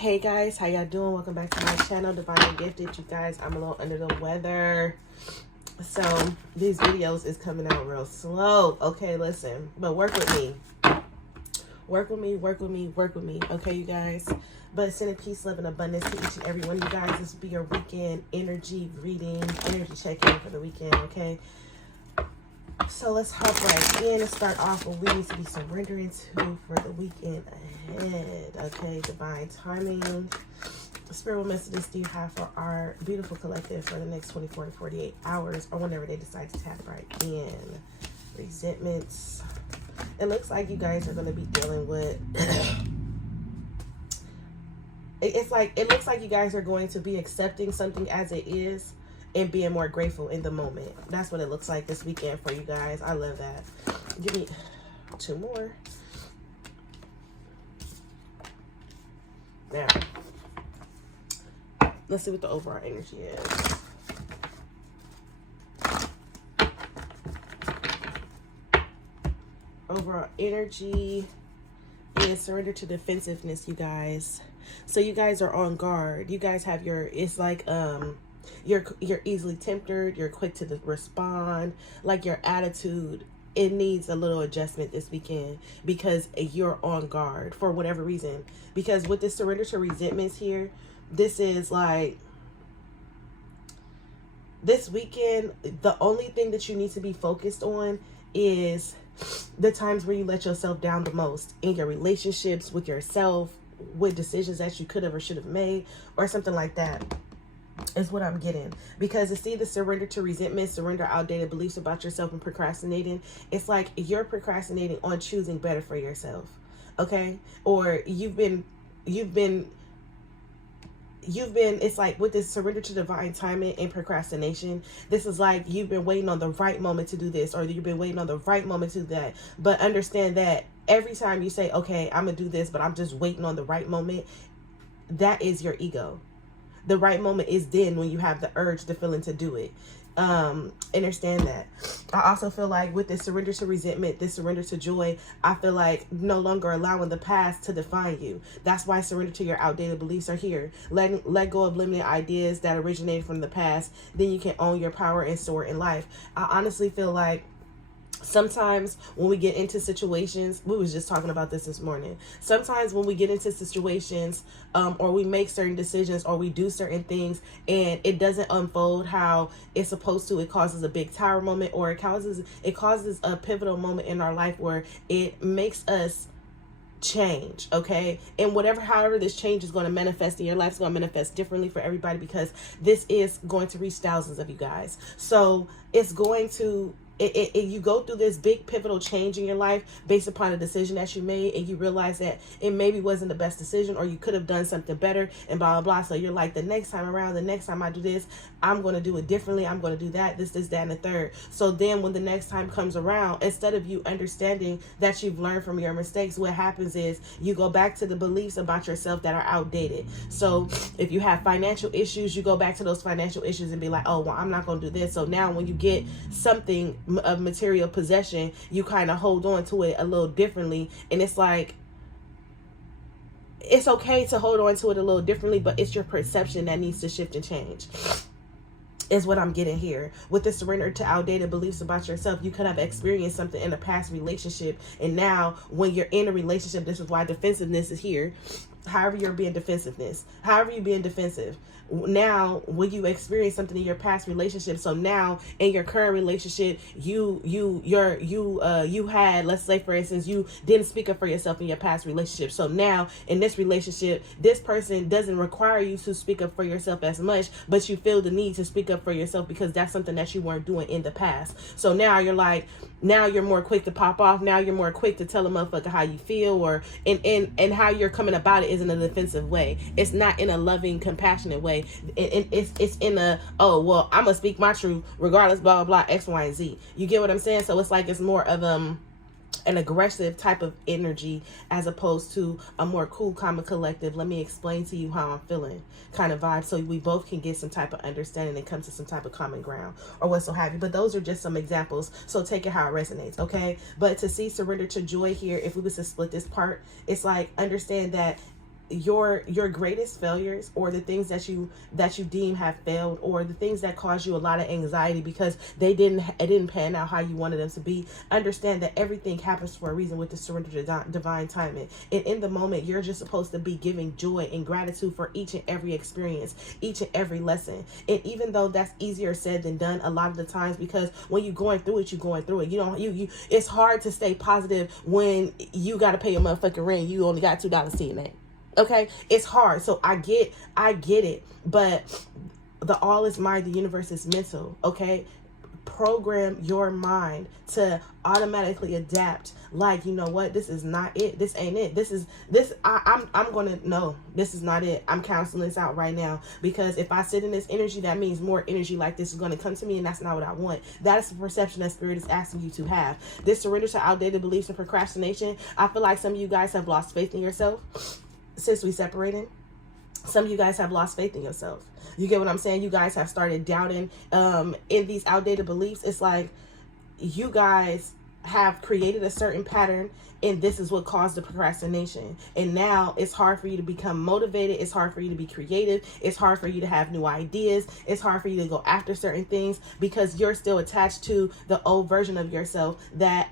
Hey guys, how y'all doing? Welcome back to my channel, Divinely Gifted. You guys, I'm a little under the weather, so these videos is coming out real slow. Okay, listen, but work with me. Work with me, work with me, work with me. Okay, you guys. But sending peace, love, and abundance to each and every one of you guys. This will be your weekend energy reading, energy check-in for the weekend, okay? So let's hop right in and start off what we need to be surrendering to for the weekend ahead. Okay, divine timing. Spiritual messages do you have for our beautiful collective for the next 24 to 48 hours or whenever they decide to tap right in? Resentments. It looks like you guys are going to be dealing with... it looks like you guys are going to be accepting something as it is and being more grateful in the moment. That's what it looks like this weekend for you guys. I love that. Give me two more. Now, let's see what the overall energy is. Overall energy is surrender to defensiveness, you guys. So you guys are on guard. You guys have your, it's like, you're easily tempered, you're quick to respond, like your attitude, it needs a little adjustment this weekend because you're on guard for whatever reason. Because with this surrender to resentments here, this is like, this weekend, the only thing that you need to be focused on is the times where you let yourself down the most in your relationships with yourself, with decisions that you could have or should have made, or something like that. Is what I'm getting. Because to see the surrender to resentment, surrender outdated beliefs about yourself and procrastinating, it's like you're procrastinating on choosing better for yourself. Okay? Or you've been it's like with this surrender to divine timing and procrastination, this is like you've been waiting on the right moment to do this, or you've been waiting on the right moment to do that. But understand that every time you say, okay, I'm gonna do this, but I'm just waiting on the right moment, that is your ego. The right moment is then when you have the urge, the feeling to do it. Understand that. I also feel like with this surrender to resentment, this surrender to joy, I feel like no longer allowing the past to define you. That's why surrender to your outdated beliefs are here. Let go of limited ideas that originated from the past. Then you can own your power and soar in life. I honestly feel like sometimes when we get into situations, we was just talking about this morning. Sometimes when we get into situations, or we make certain decisions, or we do certain things, and it doesn't unfold how it's supposed to, it causes a big tower moment, or it causes a pivotal moment in our life where it makes us change. Okay, and however this change is going to manifest in your life is going to manifest differently for everybody, because this is going to reach thousands of you guys. So it's going to you go through this big pivotal change in your life based upon a decision that you made, and you realize that it maybe wasn't the best decision, or you could have done something better, and blah blah blah. So you're like, the next time around, the next time I do this, I'm going to do it differently. I'm going to do that, this, that, and the third. So then when the next time comes around, instead of you understanding that you've learned from your mistakes, what happens is you go back to the beliefs about yourself that are outdated. So if you have financial issues, you go back to those financial issues and be like, oh, well, I'm not going to do this. So now when you get something of material possession, you kind of hold on to it a little differently. And it's like, it's okay to hold on to it a little differently, but it's your perception that needs to shift and change, is what I'm getting here. With the surrender to outdated beliefs about yourself, you could have experienced something in a past relationship, and now when you're in a relationship, this is why defensiveness is here. However you're being defensive, now when you experience something in your past relationship, so now in your current relationship, you had, let's say for instance, you didn't speak up for yourself in your past relationship. So now in this relationship, this person doesn't require you to speak up for yourself as much, but you feel the need to speak up for yourself because that's something that you weren't doing in the past. So now you're like, now you're more quick to pop off. Now you're more quick to tell a motherfucker how you feel, or and how you're coming about it is in a defensive way. It's not in a loving, compassionate way. It's in a, oh, well, I'm gonna speak my truth regardless, blah blah blah, X, Y, and Z. You get what I'm saying? So it's like it's more of an aggressive type of energy as opposed to a more cool, calm, and collective, let me explain to you how I'm feeling kind of vibe, so we both can get some type of understanding and come to some type of common ground or what so have you. But those are just some examples, so take it how it resonates, okay? But to see surrender to joy here, if we was to split this part, it's like, understand that your greatest failures, or the things that you deem have failed, or the things that cause you a lot of anxiety because it didn't pan out how you wanted them to be, understand that everything happens for a reason with the surrender to divine timing. And in the moment, you're just supposed to be giving joy and gratitude for each and every experience, each and every lesson. And even though that's easier said than done a lot of the times, because when you're going through it, it's hard to stay positive when you got to pay a motherfucking rent. You only got $2 to your name. Okay, it's hard. So I get it, but the all is mind, the universe is mental. Okay, program your mind to automatically adapt. Like, you know what, this is not it. This ain't it. I'm gonna no, this is not it. I'm canceling this out right now, because if I sit in this energy, that means more energy like this is going to come to me, and that's not what I want. That is the perception that spirit is asking you to have. This surrender to outdated beliefs and procrastination. I feel like some of you guys have lost faith in yourself since we separated. Some of you guys have lost faith in yourself. You get what I'm saying? You guys have started doubting in these outdated beliefs. It's like you guys have created a certain pattern, and this is what caused the procrastination. And now it's hard for you to become motivated. It's hard for you to be creative. It's hard for you to have new ideas. It's hard for you to go after certain things because you're still attached to the old version of yourself that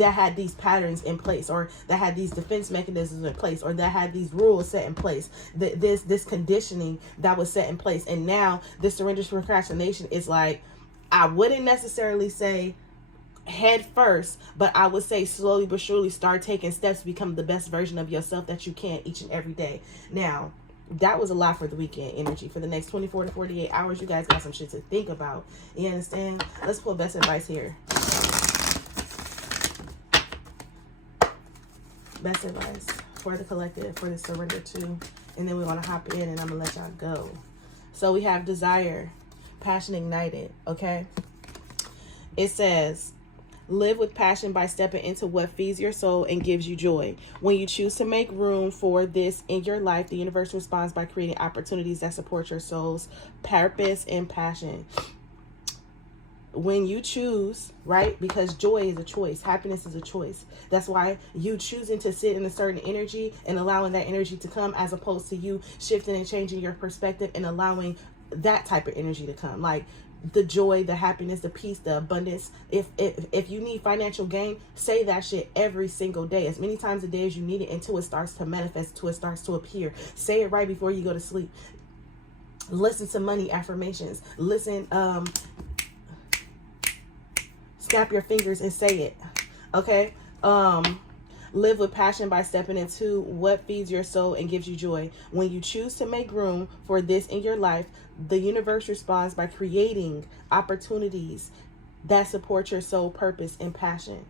had these patterns in place, or that had these defense mechanisms in place, or that had these rules set in place, this conditioning that was set in place. And now this surrender to procrastination is like, I wouldn't necessarily say head first, but I would say slowly but surely start taking steps to become the best version of yourself that you can each and every day. Now, that was a lot for the weekend energy. For the next 24 to 48 hours, you guys got some shit to think about. You understand? Let's pull best advice here. Best advice for the collective, for the surrender to, and then we want to hop in and I'm gonna let y'all go. So we have desire, passion ignited. Okay, it says, live with passion by stepping into what feeds your soul and gives you joy. When you choose to make room for this in your life, the universe responds by creating opportunities that support your soul's purpose and passion. When you choose, right? Because joy is a choice. Happiness is a choice. That's why you choosing to sit in a certain energy and allowing that energy to come, as opposed to you shifting and changing your perspective and allowing that type of energy to come. Like the joy, the happiness, the peace, the abundance. If you need financial gain, say that shit every single day, as many times a day as you need it, until it starts to manifest, until it starts to appear. Say it right before you go to sleep. Listen to money affirmations. Listen, snap your fingers and say it. Okay. Live with passion by stepping into what feeds your soul and gives you joy. When you choose to make room for this in your life, the universe responds by creating opportunities that support your soul purpose and passion.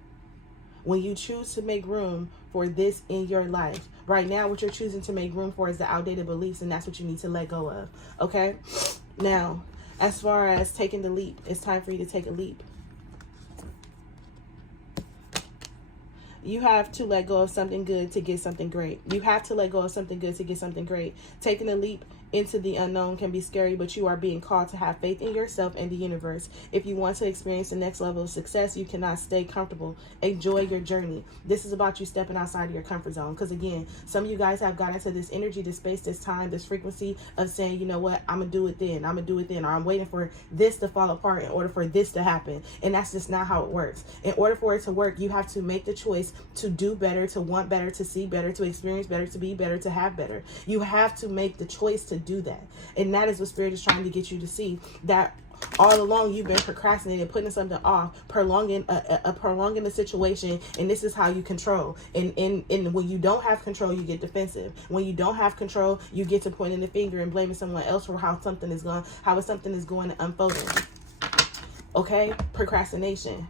When you choose to make room for this in your life, right now what you're choosing to make room for is the outdated beliefs, and that's what you need to let go of. Okay. Now, as far as taking the leap, it's time for you to take a leap. You have to let go of something good to get something great. You have to let go of something good to get something great. Taking a leap into the unknown can be scary, but you are being called to have faith in yourself and the universe. If you want to experience the next level of success, you cannot stay comfortable. Enjoy your journey. This is about you stepping outside of your comfort zone. Because again, some of you guys have got into this energy, this space, this time, this frequency of saying, you know what, I'm going to do it then. I'm going to do it then. Or I'm waiting for this to fall apart in order for this to happen. And that's just not how it works. In order for it to work, you have to make the choice to do better, to want better, to see better, to experience better, to be better, to have better. You have to make the choice to do that. And that is what spirit is trying to get you to see, that all along you've been procrastinating, putting something off, prolonging the situation, and this is how you control. And when you don't have control, you get defensive. When you don't have control, you get to pointing the finger and blaming someone else for how something is going to unfold. Okay, procrastination.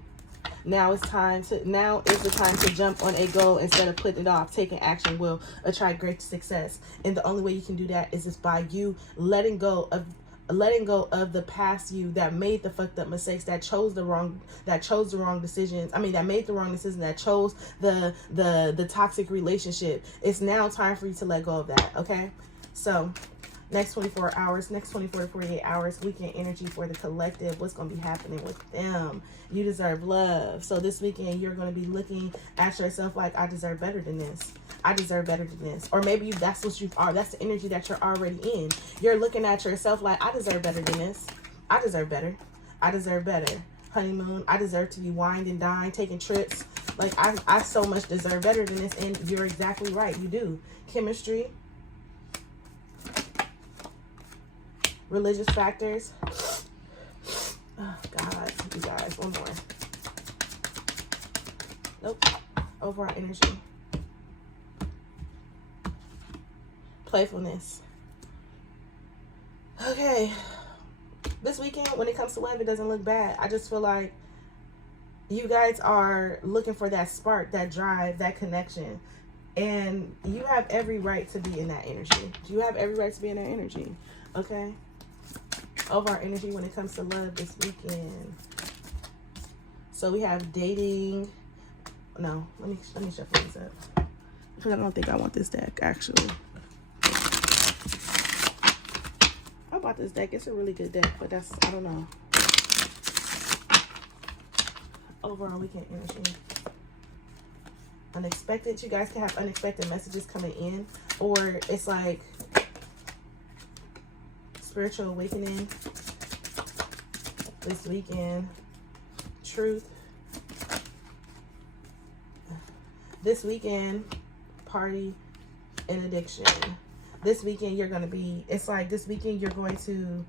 Now is the time to jump on a goal instead of putting it off. Taking action will attract great success. And the only way you can do that is just by you letting go of the past you that made the fucked up mistakes, that chose the wrong decisions. That made the wrong decision, that chose the toxic relationship. It's now time for you to let go of that. Okay. So next 24 to 48 hours, weekend energy for the collective. What's going to be happening with them? You deserve love. So this weekend, you're going to be looking at yourself like, I deserve better than this. I deserve better than this. Or maybe that's what that's the energy that you're already in. You're looking at yourself like, I deserve better than this. I deserve better. I deserve better. Honeymoon, I deserve to be wined and dined, taking trips. Like, I so much deserve better than this. And you're exactly right. You do. Chemistry. Religious factors. Oh, God. You guys. One more. Nope. Overall energy. Playfulness. Okay. This weekend, when it comes to love, it doesn't look bad. I just feel like you guys are looking for that spark, that drive, that connection. And you have every right to be in that energy. You have every right to be in that energy. Okay? Overall energy when it comes to love this weekend. So we have dating. No, let me shuffle these up. Because I don't think I want this deck, actually. I bought this deck. It's a really good deck, but that's, I don't know. Overall weekend energy. Unexpected. You guys can have unexpected messages coming in. Or it's like spiritual awakening this weekend. Truth. This weekend, party and addiction. This weekend, you're going to be, it's like this weekend, you're going to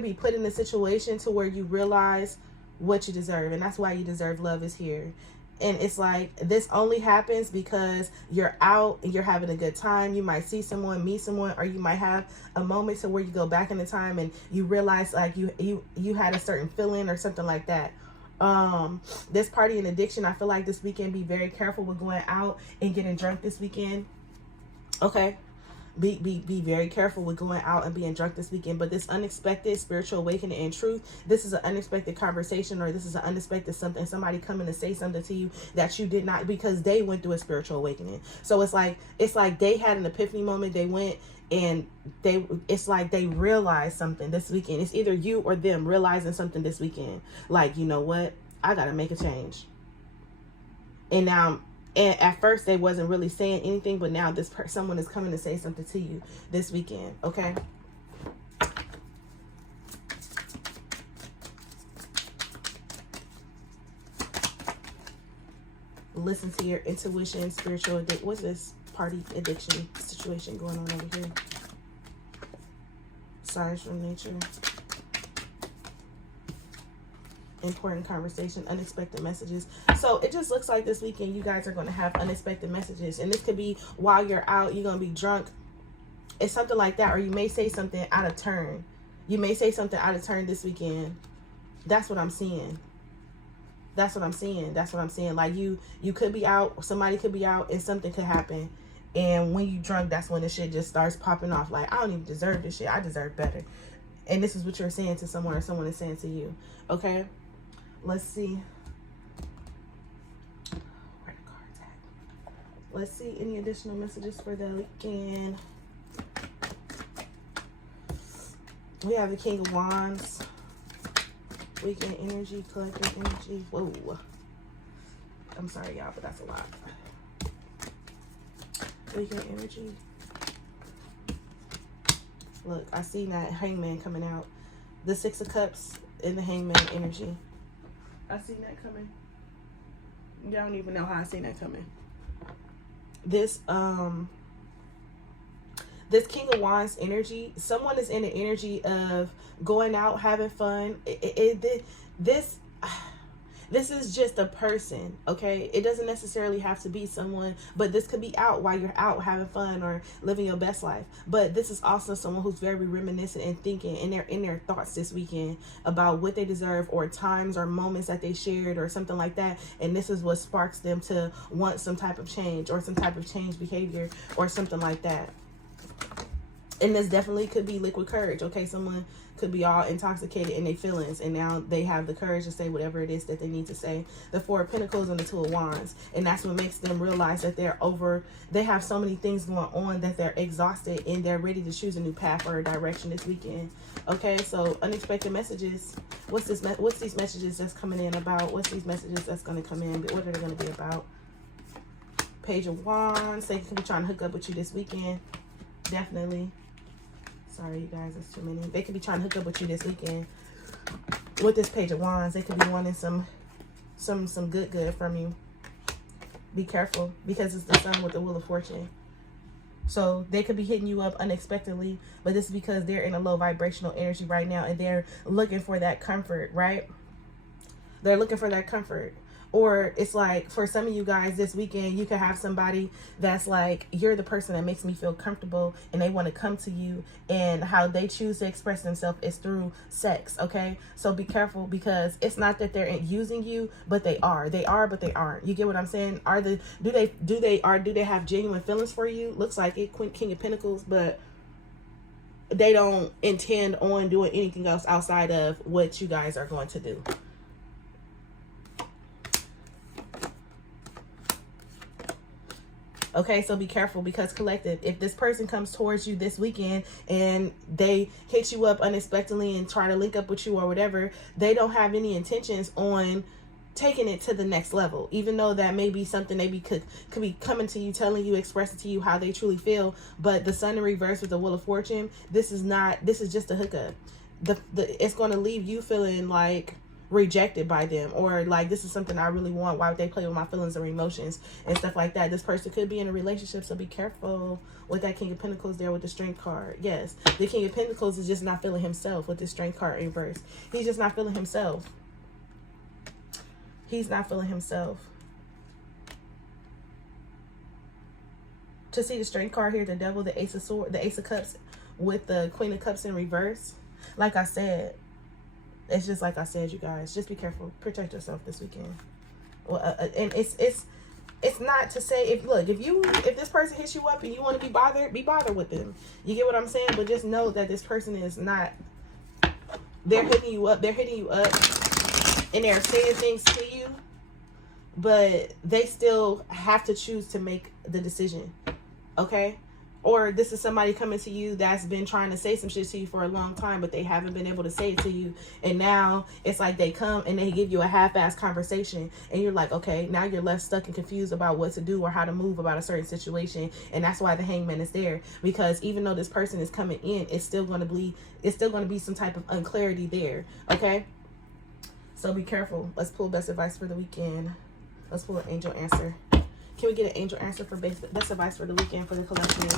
be put in a situation to where you realize what you deserve. And that's why you deserve love is here. And it's like, this only happens because you're out and you're having a good time. You might see someone, meet someone, or you might have a moment to where you go back in the time and you realize like you had a certain feeling or something like that. This party and addiction, I feel like this weekend, be very careful with going out and getting drunk this weekend. Okay. Be very careful with going out and being drunk this weekend. But this unexpected spiritual awakening and truth, this is an unexpected conversation, or this is an unexpected something, somebody coming to say something to you that you did not, because they went through a spiritual awakening. So it's like they had an epiphany moment. They went and it's like they realized something this weekend. It's either you or them realizing something this weekend. Like, you know what? I got to make a change. And now, and at first they wasn't really saying anything, but now someone is coming to say something to you this weekend. Okay. Listen to your intuition, spiritual addiction. What's this party addiction situation going on over here? Signs from nature. Important conversation, unexpected messages. So it just looks like this weekend you guys are going to have unexpected messages. And this could be while you're out, you're going to be drunk. It's something like that. Or you may say something out of turn. You may say something out of turn this weekend. That's what I'm seeing. That's what I'm seeing. That's what I'm saying. Like you could be out, somebody could be out, and something could happen. And when you drunk, that's when the shit just starts popping off. Like, I don't even deserve this shit. I deserve better. And this is what you're saying to someone, or someone is saying to you. Okay? Let's see. Where the cards at? Let's see any additional messages for the weekend. We have the King of Wands. Weekend energy, collective energy. Whoa. I'm sorry, y'all, but that's a lot. Weekend energy. Look, I see that Hangman coming out. The Six of Cups and the Hangman energy. I seen that coming. Y'all don't even know how I seen that coming. This King of Wands energy, someone is in the energy of going out, having fun. This is just a person, okay? It doesn't necessarily have to be someone, but this could be out while you're out having fun or living your best life. But this is also someone who's very reminiscent and thinking, and they're in their thoughts this weekend about what they deserve, or times or moments that they shared or something like that. And this is what sparks them to want some type of change, or some type of change behavior, or something like that. And this definitely could be liquid courage, okay? Someone could be all intoxicated in their feelings, and now they have the courage to say whatever it is that they need to say. The Four of Pentacles and the Two of Wands. And that's what makes them realize that they have so many things going on that they're exhausted, and they're ready to choose a new path or a direction this weekend. Okay, so unexpected messages. What's these messages that's coming in about? What's these messages that's going to come in? What are they going to be about? Page of Wands. They could be trying to hook up with you this weekend. Definitely. Sorry, you guys, that's too many. They could be trying to hook up with you this weekend. With this Page of Wands, they could be wanting some good from you. Be careful, because it's the Sun with the Wheel of Fortune. So they could be hitting you up unexpectedly, but this is because they're in a low vibrational energy right now, and they're looking for that comfort, right? They're looking for that comfort. Or it's like, for some of you guys this weekend, you could have somebody that's like, you're the person that makes me feel comfortable, and they want to come to you, and how they choose to express themselves is through sex, okay? So be careful, because it's not that they're using you, but they are, but they aren't. You get what I'm saying? Do they have genuine feelings for you? Looks like it, King of Pentacles, but they don't intend on doing anything else outside of what you guys are going to do. Okay, so be careful, because collective, if this person comes towards you this weekend and they hit you up unexpectedly and try to link up with you or whatever, they don't have any intentions on taking it to the next level, even though that may be something maybe could be coming to you, telling you, expressing to you how they truly feel. But the Sun in reverse with the Wheel of Fortune, this is just a hookup. It's going to leave you feeling like rejected by them, or like, this is something I really want, why would they play with my feelings or emotions and stuff like that. This person could be in a relationship, so be careful with that King of Pentacles there with the Strength card. Yes, the King of Pentacles is just not feeling himself with the Strength card in reverse. He's just not feeling himself. He's not feeling himself. To see the Strength card here, the Devil, the Ace of Swords, the Ace of Cups with the Queen of Cups in reverse, like I said, it's just like I said, you guys, just be careful. Protect yourself this weekend. Well, and it's not to say, if this person hits you up and you want to be bothered with them. You get what I'm saying? But just know that this person is not, they're hitting you up, and they're saying things to you, but they still have to choose to make the decision. Okay? Or this is somebody coming to you that's been trying to say some shit to you for a long time, but they haven't been able to say it to you. And now it's like they come and they give you a half-assed conversation, and you're like, okay, now you're left stuck and confused about what to do or how to move about a certain situation. And that's why the Hangman is there, because even though this person is coming in, it's still going to be some type of unclarity there. Okay? So be careful. Let's pull best advice for the weekend. Let's pull an angel answer. Can we get an angel answer for best advice for the weekend for the collective?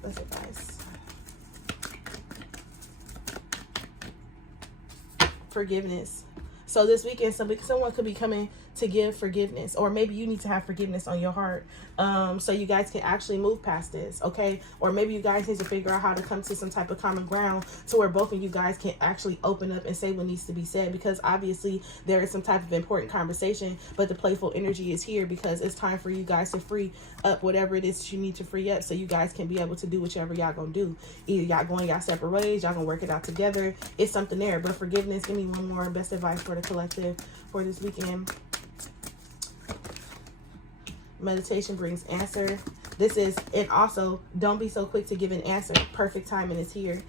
Best advice. Forgiveness. So this weekend, someone could be coming to give forgiveness, or maybe you need to have forgiveness on your heart, so you guys can actually move past this, okay? Or maybe you guys need to figure out how to come to some type of common ground to where both of you guys can actually open up and say what needs to be said, because obviously there is some type of important conversation, but the playful energy is here because it's time for you guys to free up whatever it is that you need to free up, so you guys can be able to do whichever y'all gonna do. Either y'all going y'all separate ways, y'all gonna work it out together. It's something there. But forgiveness, give me one more best advice for the collective for this weekend. Meditation brings answer. This is, and also don't be so quick to give an answer. Perfect timing is here.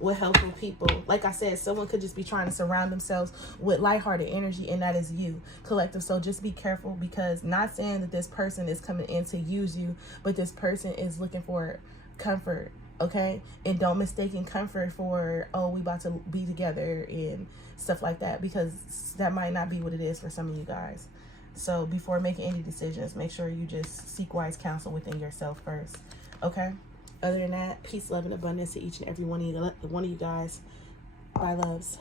With helpful people. Like I said, someone could just be trying to surround themselves with lighthearted energy, and that is you, collective. So just be careful, because not saying that this person is coming in to use you, but this person is looking for comfort, okay? And don't mistake comfort for, oh, we about to be together and stuff like that, because that might not be what it is for some of you guys. So before making any decisions, make sure you just seek wise counsel within yourself first, okay? Other than that, peace, love, and abundance to each and every one of you guys. Bye, loves.